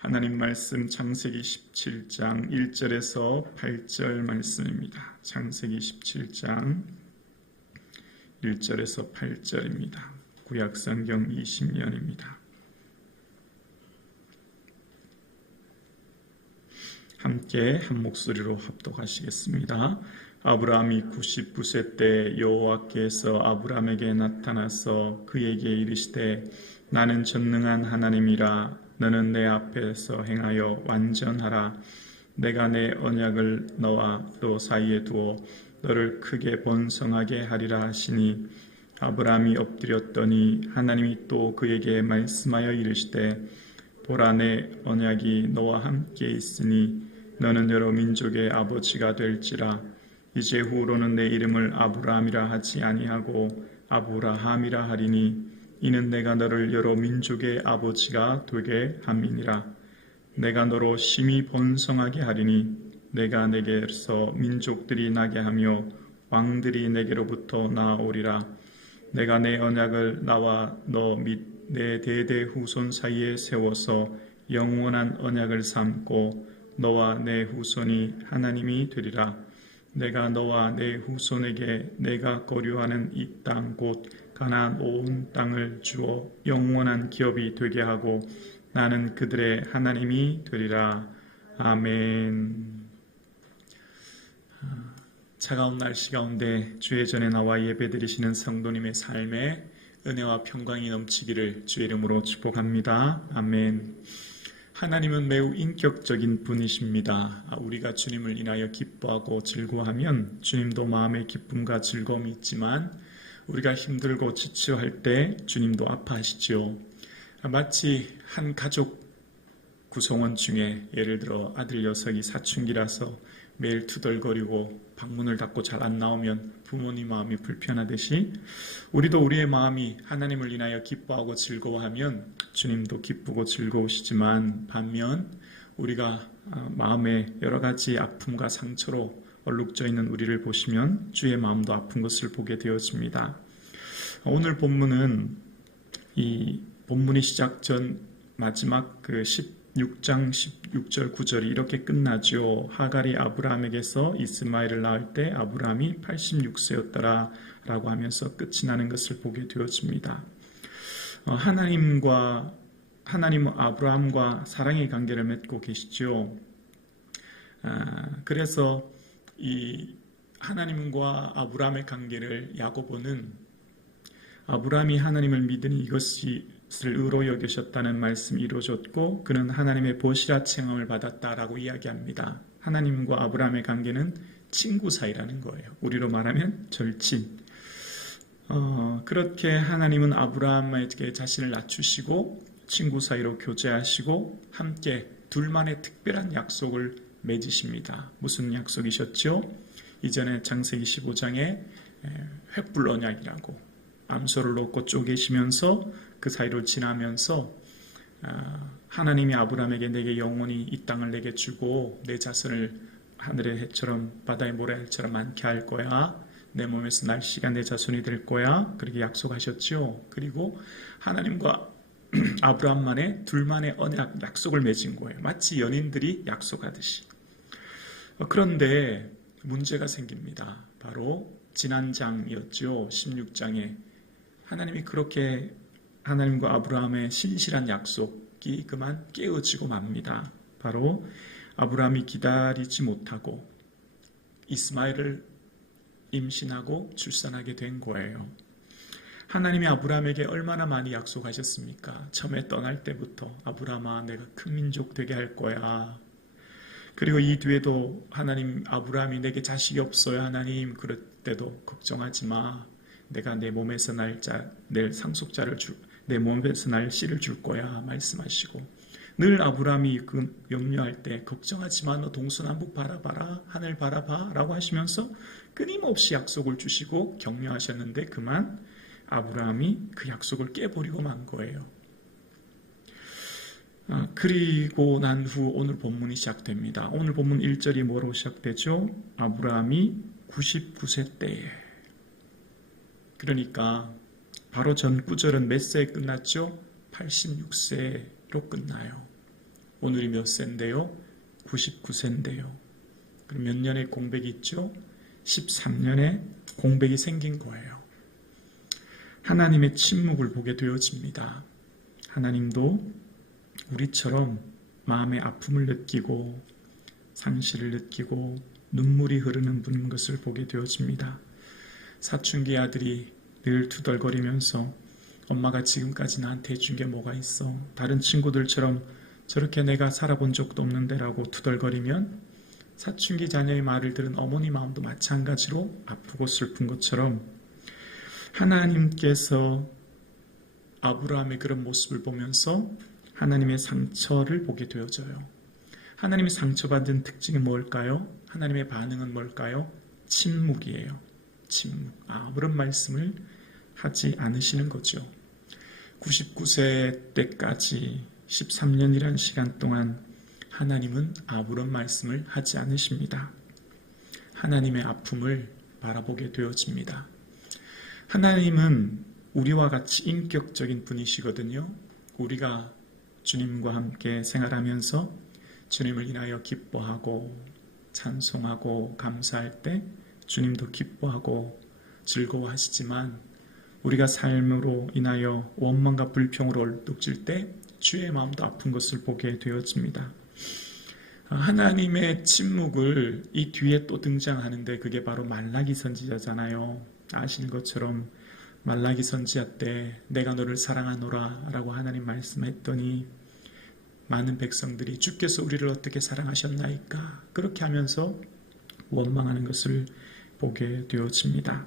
하나님 말씀 창세기 17장 1절에서 8절 말씀입니다. 창세기 17장 1절에서 8절입니다. 구약성경 20년입니다. 함께 한 목소리로 합독하시겠습니다. 아브라함이 99세 때 여호와께서 아브라함에게 나타나서 그에게 이르시되 나는 전능한 하나님이라 너는 내 앞에서 행하여 완전하라. 내가 내 언약을 너와 너 사이에 두어 너를 크게 번성하게 하리라 하시니 아브라함이 엎드렸더니 하나님이 또 그에게 말씀하여 이르시되 보라 내 언약이 너와 함께 있으니 너는 여러 민족의 아버지가 될지라. 이제 후로는 내 이름을 아브라함이라 하지 아니하고 아브라함이라 하리니 이는 내가 너를 여러 민족의 아버지가 되게 함이니라. 내가 너로 심히 번성하게 하리니 내가 내게서 민족들이 나게 하며 왕들이 내게로부터 나오리라. 내가 내 언약을 나와 너 및 내 대대 후손 사이에 세워서 영원한 언약을 삼고 너와 내 후손이 하나님이 되리라. 내가 너와 내 후손에게 내가 거류하는 이 땅 곧 가나안 온 땅을 주어 영원한 기업이 되게 하고 나는 그들의 하나님이 되리라. 아멘. 차가운 날씨 가운데 주의 전에 나와 예배드리시는 성도님의 삶에 은혜와 평강이 넘치기를 주의 이름으로 축복합니다. 아멘. 하나님은 매우 인격적인 분이십니다. 우리가 주님을 인하여 기뻐하고 즐거워하면 주님도 마음의 기쁨과 즐거움이 있지만 우리가 힘들고 지치할 때 주님도 아파하시지요. 마치 한 가족 구성원 중에 예를 들어 아들 녀석이 사춘기라서 매일 투덜거리고 방문을 닫고 잘 안 나오면 부모님 마음이 불편하듯이 우리도 우리의 마음이 하나님을 인하여 기뻐하고 즐거워하면 주님도 기쁘고 즐거우시지만 반면 우리가 마음에 여러 가지 아픔과 상처로 얼룩져 있는 우리를 보시면 주의 마음도 아픈 것을 보게 되어집니다. 오늘 본문은 이 본문이 시작 전 마지막 16장 16절 9절이 이렇게 끝나죠. 하갈이 아브라함에게서 이스마엘을 낳을 때 아브라함이 86세였더라 라고 하면서 끝이 나는 것을 보게 되어집니다. 하나님은 아브라함과 사랑의 관계를 맺고 계시죠. 그래서 이 하나님과 아브라함의 관계를 야고보는 아브라함이 하나님을 믿으니 이것을 의로 여기셨다는 말씀이 이루어졌고 그는 하나님의 보시라 칭함을 받았다라고 이야기합니다. 하나님과 아브라함의 관계는 친구 사이라는 거예요. 우리로 말하면 절친. 그렇게 하나님은 아브라함에게 자신을 낮추시고 친구 사이로 교제하시고 함께 둘만의 특별한 약속을 맺으십니다. 무슨 약속이셨죠? 이전에 창세기 15장에 횃불 언약이라고 암소를 놓고 쪼개시면서 그 사이로 지나면서 하나님이 아브라함에게 내게 영원히 이 땅을 내게 주고 내 자손을 하늘의 해처럼 바다의 모래알처럼 많게 할 거야. 내 몸에서 날씨가 내 자손이 될 거야. 그렇게 약속하셨죠. 그리고 하나님과 아브라함만의 둘만의 언약 약속을 맺은 거예요. 마치 연인들이 약속하듯이. 그런데 문제가 생깁니다. 바로 지난 장이었죠. 16장에 하나님이 그렇게 하나님과 아브라함의 신실한 약속이 그만 깨어지고 맙니다. 바로 아브라함이 기다리지 못하고 이스마엘을 임신하고 출산하게 된 거예요. 하나님이 아브라함에게 얼마나 많이 약속하셨습니까? 처음에 떠날 때부터 아브라함아 내가 큰 민족 되게 할 거야. 그리고 이 뒤에도 하나님 아브라함이 내게 자식이 없어요. 하나님 그럴 때도 걱정하지 마. 내가 내 몸에서 낼 상속자를 내 몸에서 날 씨를 줄 거야 말씀하시고 늘 아브라함이 염려할 때 걱정하지 마. 너 동서남북 바라봐라. 하늘 바라봐 라고 하시면서 끊임없이 약속을 주시고 격려하셨는데 그만 아브라함이 그 약속을 깨버리고 만 거예요. 그리고 난 후 오늘 본문이 시작됩니다. 오늘 본문 1절이 뭐로 시작되죠? 아브라함이 99세 때에. 그러니까 바로 전 구절은 몇 세에 끝났죠? 86세로 끝나요. 오늘이 몇 세인데요? 99세인데요. 그럼 몇 년의 공백이 있죠? 13년의 공백이 생긴 거예요. 하나님의 침묵을 보게 되어집니다. 하나님도 우리처럼 마음의 아픔을 느끼고 상실을 느끼고 눈물이 흐르는 분인 것을 보게 되어집니다. 사춘기 아들이 늘 투덜거리면서 엄마가 지금까지 나한테 해준 게 뭐가 있어? 다른 친구들처럼 저렇게 내가 살아본 적도 없는데 라고 투덜거리면 사춘기 자녀의 말을 들은 어머니 마음도 마찬가지로 아프고 슬픈 것처럼 하나님께서 아브라함의 그런 모습을 보면서 하나님의 상처를 보게 되어져요. 하나님이 상처받은 특징이 뭘까요? 하나님의 반응은 뭘까요? 침묵이에요. 침묵. 아무런 말씀을 하지 않으시는 거죠. 99세 때까지 13년이란 시간 동안 하나님은 아무런 말씀을 하지 않으십니다. 하나님의 아픔을 바라보게 되어집니다. 하나님은 우리와 같이 인격적인 분이시거든요. 우리가 주님과 함께 생활하면서 주님을 인하여 기뻐하고 찬송하고 감사할 때 주님도 기뻐하고 즐거워하시지만 우리가 삶으로 인하여 원망과 불평으로 얼뚝질 때 주의 마음도 아픈 것을 보게 되어집니다. 하나님의 침묵을 이 뒤에 또 등장하는데 그게 바로 말라기 선지자잖아요. 아시는 것처럼 말라기 선지자 때 내가 너를 사랑하노라 라고 하나님 말씀했더니 많은 백성들이 주께서 우리를 어떻게 사랑하셨나이까 그렇게 하면서 원망하는 것을 보게 되어집니다.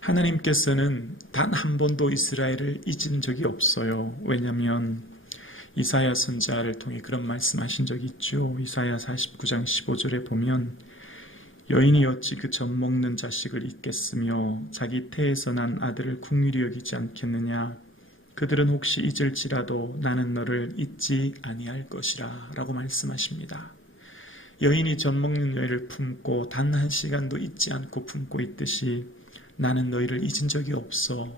하나님께서는 단 한 번도 이스라엘을 잊은 적이 없어요. 왜냐하면 이사야 선지자를 통해 그런 말씀하신 적이 있죠. 이사야 49장 15절에 보면 여인이 어찌 그 젖 먹는 자식을 잊겠으며 자기 태에서 난 아들을 긍휼히 여기지 않겠느냐. 그들은 혹시 잊을지라도 나는 너를 잊지 아니할 것이라 라고 말씀하십니다. 여인이 젖 먹는 여인을 품고 단 한 시간도 잊지 않고 품고 있듯이 나는 너희를 잊은 적이 없어.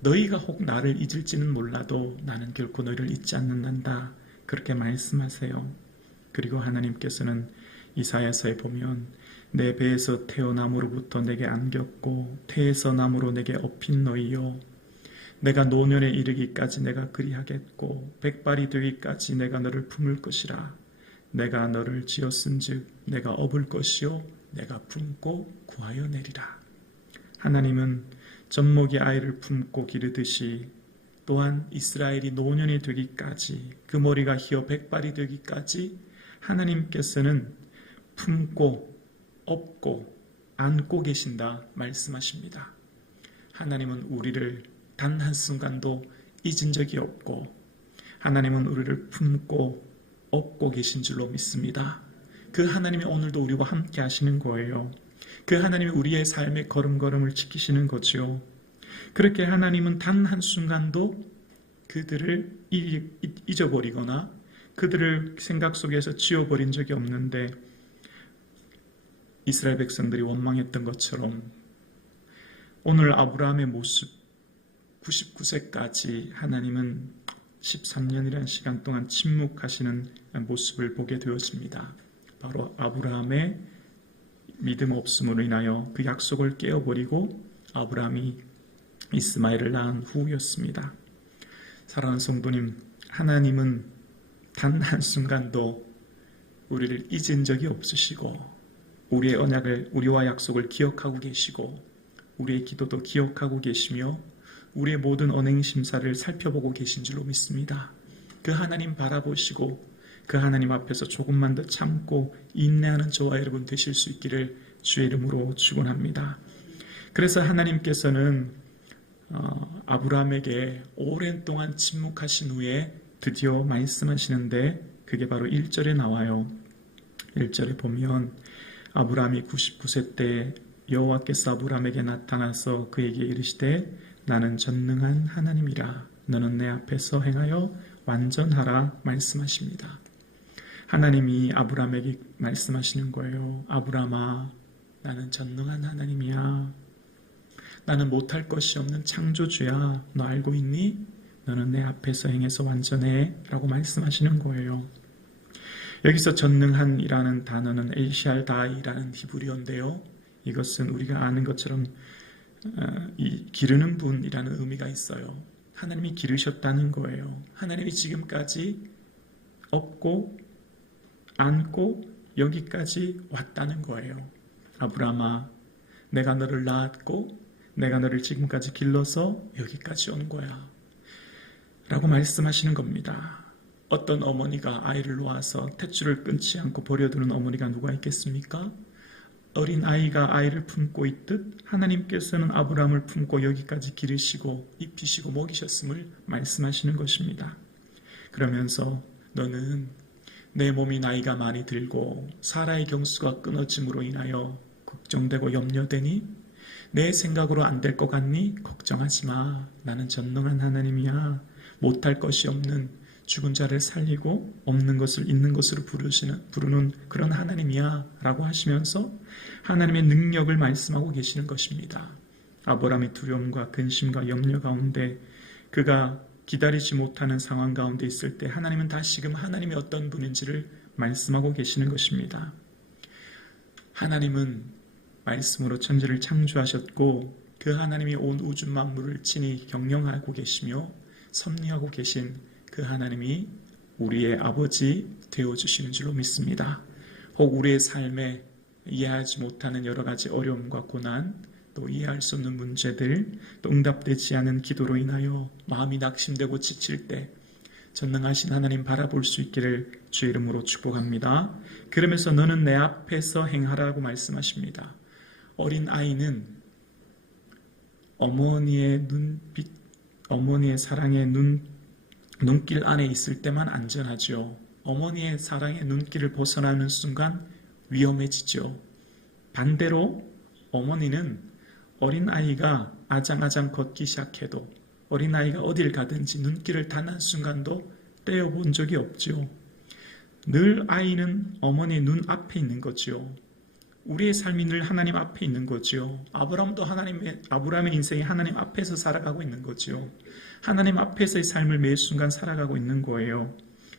너희가 혹 나를 잊을지는 몰라도 나는 결코 너희를 잊지 않는단다. 그렇게 말씀하세요. 그리고 하나님께서는 이사야서에 보면 내 배에서 태어남으로부터 내게 안겼고 태에서 남으로 내게 업힌 너희요. 내가 노년에 이르기까지 내가 그리하겠고 백발이 되기까지 내가 너를 품을 것이라. 내가 너를 지었은즉 내가 업을 것이요 내가 품고 구하여 내리라. 하나님은 젖먹이 아이를 품고 기르듯이 또한 이스라엘이 노년이 되기까지 그 머리가 휘어 백발이 되기까지 하나님께서는 품고 업고 안고 계신다 말씀하십니다. 하나님은 우리를 단 한순간도 잊은 적이 없고 하나님은 우리를 품고 업고 계신 줄로 믿습니다. 그 하나님이 오늘도 우리와 함께 하시는 거예요. 그 하나님이 우리의 삶의 걸음걸음을 지키시는 거죠. 그렇게 하나님은 단 한순간도 그들을 잊어버리거나 그들을 생각 속에서 지워버린 적이 없는데 이스라엘 백성들이 원망했던 것처럼 오늘 아브라함의 모습 99세까지 하나님은 13년이라는 시간 동안 침묵하시는 모습을 보게 되었습니다. 바로 아브라함의 믿음 없음으로 인하여 그 약속을 깨어버리고 아브라함이 이스마엘을 낳은 후였습니다. 사랑하는 성도님, 하나님은 단 한순간도 우리를 잊은 적이 없으시고 우리의 언약을, 우리와 약속을 기억하고 계시고 우리의 기도도 기억하고 계시며 우리의 모든 언행 심사를 살펴보고 계신 줄로 믿습니다. 그 하나님 바라보시고 그 하나님 앞에서 조금만 더 참고 인내하는 저와 여러분 되실 수 있기를 주의 이름으로 축원합니다. 그래서 하나님께서는 아브라함에게 오랜 동안 침묵하신 후에 드디어 말씀하시는데 그게 바로 1절에 나와요. 1절에 보면 아브라함이 99세 때 여호와께서 아브라함에게 나타나서 그에게 이르시되 나는 전능한 하나님이라 너는 내 앞에서 행하여 완전하라 말씀하십니다. 하나님이 아브라함에게 말씀하시는 거예요. 아브라함아, 나는 전능한 하나님이야. 나는 못할 것이 없는 창조주야. 너 알고 있니? 너는 내 앞에서 행해서 완전해 라고 말씀하시는 거예요. 여기서 전능한이라는 단어는 엘샬다이라는 히브리어인데요. 이것은 우리가 아는 것처럼 기르는 분이라는 의미가 있어요. 하나님이 기르셨다는 거예요. 하나님이 지금까지 업고 안고 여기까지 왔다는 거예요. 아브라함아, 내가 너를 낳았고 내가 너를 지금까지 길러서 여기까지 온 거야 라고 말씀하시는 겁니다. 어떤 어머니가 아이를 놓아서 탯줄을 끊지 않고 버려두는 어머니가 누가 있겠습니까? 어린 아이가 아이를 품고 있듯 하나님께서는 아브라함을 품고 여기까지 기르시고 입히시고 먹이셨음을 말씀하시는 것입니다. 그러면서 너는 내 몸이 나이가 많이 들고 사라의 경수가 끊어짐으로 인하여 걱정되고 염려되니 내 생각으로 안 될 것 같니? 걱정하지 마. 나는 전능한 하나님이야. 못할 것이 없는 죽은 자를 살리고 없는 것을 있는 것으로 부르는 그런 하나님이야 라고 하시면서 하나님의 능력을 말씀하고 계시는 것입니다. 아브라함의 두려움과 근심과 염려 가운데 그가 기다리지 못하는 상황 가운데 있을 때 하나님은 다시금 하나님이 어떤 분인지를 말씀하고 계시는 것입니다. 하나님은 말씀으로 천지를 창조하셨고 그 하나님이 온 우주 만물을 친히 경영하고 계시며 섭리하고 계신 그 하나님이 우리의 아버지 되어주시는 줄로 믿습니다. 혹 우리의 삶에 이해하지 못하는 여러 가지 어려움과 고난, 또 이해할 수 없는 문제들, 또 응답되지 않은 기도로 인하여 마음이 낙심되고 지칠 때 전능하신 하나님 바라볼 수 있기를 주의 이름으로 축복합니다. 그러면서 너는 내 앞에서 행하라고 말씀하십니다. 어린 아이는 어머니의 눈빛, 어머니의 사랑의 눈길 안에 있을 때만 안전하죠. 어머니의 사랑의 눈길을 벗어나는 순간 위험해지죠. 반대로 어머니는 어린아이가 아장아장 걷기 시작해도 어린아이가 어딜 가든지 눈길을 단 한순간도 떼어본 적이 없죠. 늘 아이는 어머니의 눈 앞에 있는 거죠. 우리의 삶이 늘 하나님 앞에 있는 거죠. 아브라함도 아브라함의 인생이 하나님 앞에서 살아가고 있는 거죠. 하나님 앞에서의 삶을 매 순간 살아가고 있는 거예요.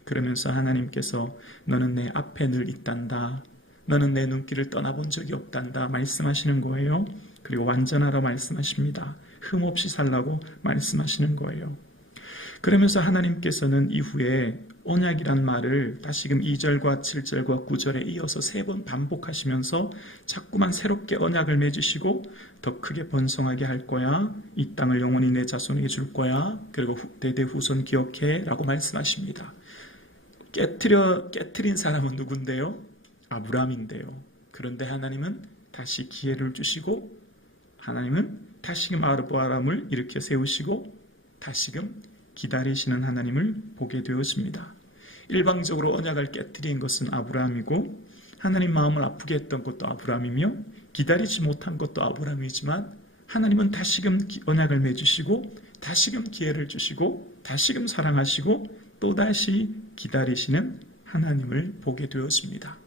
그러면서 하나님께서 너는 내 앞에 늘 있단다. 너는 내 눈길을 떠나본 적이 없단다 말씀하시는 거예요. 그리고 완전하라 말씀하십니다. 흠없이 살라고 말씀하시는 거예요. 그러면서 하나님께서는 이후에 언약이란 말을 다시금 2절과 7절과 9절에 이어서 3번 반복하시면서 자꾸만 새롭게 언약을 맺으시고 더 크게 번성하게 할 거야. 이 땅을 영원히 내 자손에게 줄 거야. 그리고 대대 후손 기억해 라고 말씀하십니다. 깨트린 사람은 누군데요? 아브라함인데요. 그런데 하나님은 다시 기회를 주시고 하나님은 다시금 아브라함을 일으켜 세우시고 다시금 기다리시는 하나님을 보게 되었습니다. 일방적으로 언약을 깨뜨린 것은 아브라함이고 하나님 마음을 아프게 했던 것도 아브라함이며 기다리지 못한 것도 아브라함이지만 하나님은 다시금 언약을 맺으시고 다시금 기회를 주시고 다시금 사랑하시고 또다시 기다리시는 하나님을 보게 되었습니다.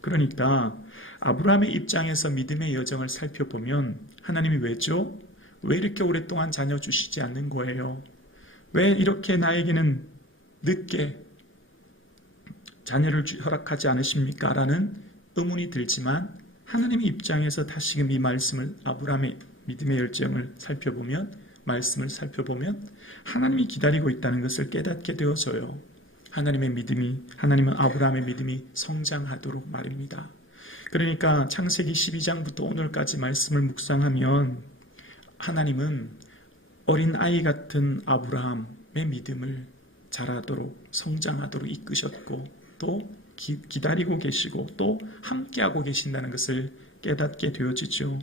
그러니까 아브라함의 입장에서 믿음의 여정을 살펴보면 하나님이 왜죠? 왜 이렇게 오랫동안 자녀 주시지 않는 거예요? 왜 이렇게 나에게는 늦게 자녀를 허락하지 않으십니까? 라는 의문이 들지만 하나님의 입장에서 다시금 이 말씀을 아브라함의 믿음의 열정을 살펴보면 말씀을 살펴보면 하나님이 기다리고 있다는 것을 깨닫게 되어져요. 하나님은 아브라함의 믿음이 성장하도록 말입니다. 그러니까 창세기 12장부터 오늘까지 말씀을 묵상하면 하나님은 어린 아이 같은 아브라함의 믿음을 자라도록 성장하도록 이끄셨고 또 기다리고 계시고 또 함께하고 계신다는 것을 깨닫게 되어지죠.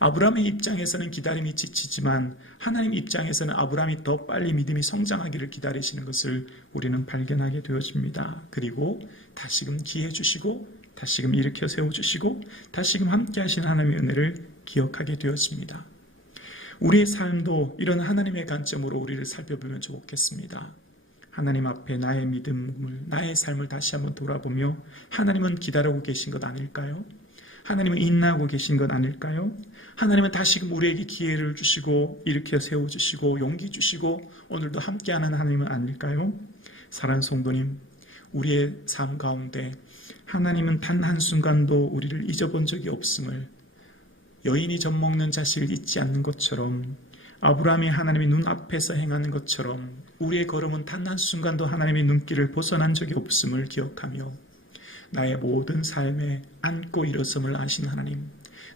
아브라함의 입장에서는 기다림이 지치지만 하나님 입장에서는 아브라함이 더 빨리 믿음이 성장하기를 기다리시는 것을 우리는 발견하게 되어집니다. 그리고 다시금 기회 주시고 다시금 일으켜 세워주시고 다시금 함께 하신 하나님의 은혜를 기억하게 되었습니다. 우리의 삶도 이런 하나님의 관점으로 우리를 살펴보면 좋겠습니다. 하나님 앞에 나의 믿음을, 나의 삶을 다시 한번 돌아보며 하나님은 기다리고 계신 것 아닐까요? 하나님은 인내하고 계신 것 아닐까요? 하나님은 다시금 우리에게 기회를 주시고 일으켜 세워주시고 용기 주시고 오늘도 함께하는 하나님은 아닐까요? 사랑하는 성도님, 우리의 삶 가운데 하나님은 단 한순간도 우리를 잊어본 적이 없음을, 여인이 젖 먹는 자식을 잊지 않는 것처럼, 아브라함이 하나님의 눈앞에서 행하는 것처럼 우리의 걸음은 단 한순간도 하나님의 눈길을 벗어난 적이 없음을 기억하며 나의 모든 삶에 안고 일어섬을 아시는 하나님,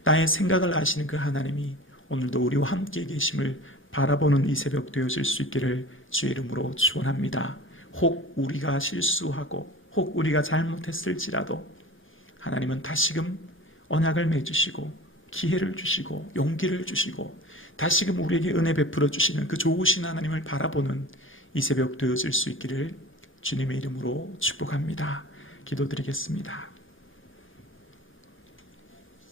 나의 생각을 아시는 그 하나님이 오늘도 우리와 함께 계심을 바라보는 이 새벽 되어질 수 있기를 주의 이름으로 축원합니다. 혹 우리가 실수하고 혹 우리가 잘못했을지라도 하나님은 다시금 언약을 맺으시고 기회를 주시고 용기를 주시고 다시금 우리에게 은혜 베풀어 주시는 그 좋으신 하나님을 바라보는 이 새벽 되어질 수 있기를 주님의 이름으로 축복합니다. 기도드리겠습니다.